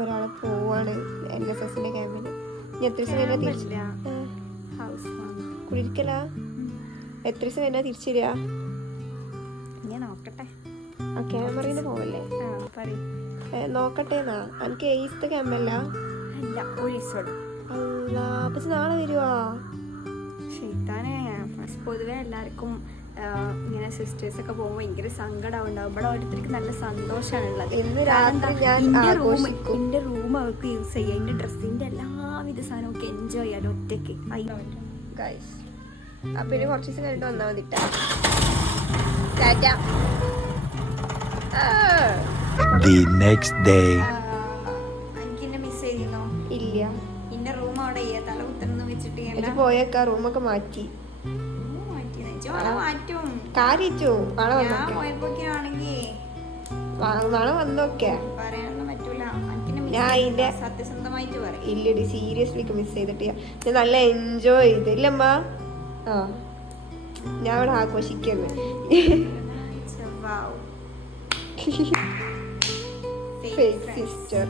ഒരാളെ പോവാണ് NSSന്റെ ക്യാമ്പിന്. ഇനി എത്ര ദിവസം കഴിഞ്ഞാൽ തിരിച്ചു കുടിരിക്കലാ? എത്ര ദിവസം കഴിഞ്ഞാൽ തിരിച്ചു വരിക? നോക്കട്ടെ. ആ ക്യാമറയിൽ പോവല്ലേ? നോക്കട്ടെ എന്നാ. എനിക്ക് 8th ക്യാമ്പല്ല. അല്ല പക്ഷെ നാളെ വരുവാ. പൊതുവെ എല്ലാവർക്കും ഇങ്ങനെ സിസ്റ്റേഴ്സ് ഒക്കെ പോകുമ്പോൾ ഭയങ്കര സങ്കടം ഉണ്ടാവും. ഇവിടെ ഓരോരുത്തർക്ക് നല്ല സന്തോഷമാണുള്ളത്. എന്റെ റൂം അവർക്ക് യൂസ് ചെയ്യാം, എന്റെ ഡ്രസ്സിന്റെ എല്ലാവിധ സാധനമൊക്കെ എൻജോയ് ചെയ്യാൻ ഒറ്റയ്ക്ക്. അപ്പൊ ഇനി കുറച്ച് ദിവസം കഴിഞ്ഞിട്ട് വന്നാൽ മതി. എനിക്കെന്നെ മിസ് ചെയ്തിരുന്നോ? ഇല്ല. എന്റെ റൂം അവിടെ തല കുത്തണെന്ന് വെച്ചിട്ട് പോയേക്കാ റൂമൊക്കെ മാറ്റി നാളെ വന്നോക്കെ സത്യസന്ധമായിട്ട് പറയാം. ഇല്ലടി സീരിയസ്ലി മിസ് ചെയ്തിട്ട് ഞാൻ നല്ല എൻജോയ് ചെയ്തില്ലമ്മ. ഞാൻ ഇവിടെ ആഘോഷിക്കുന്നു. Fake sister.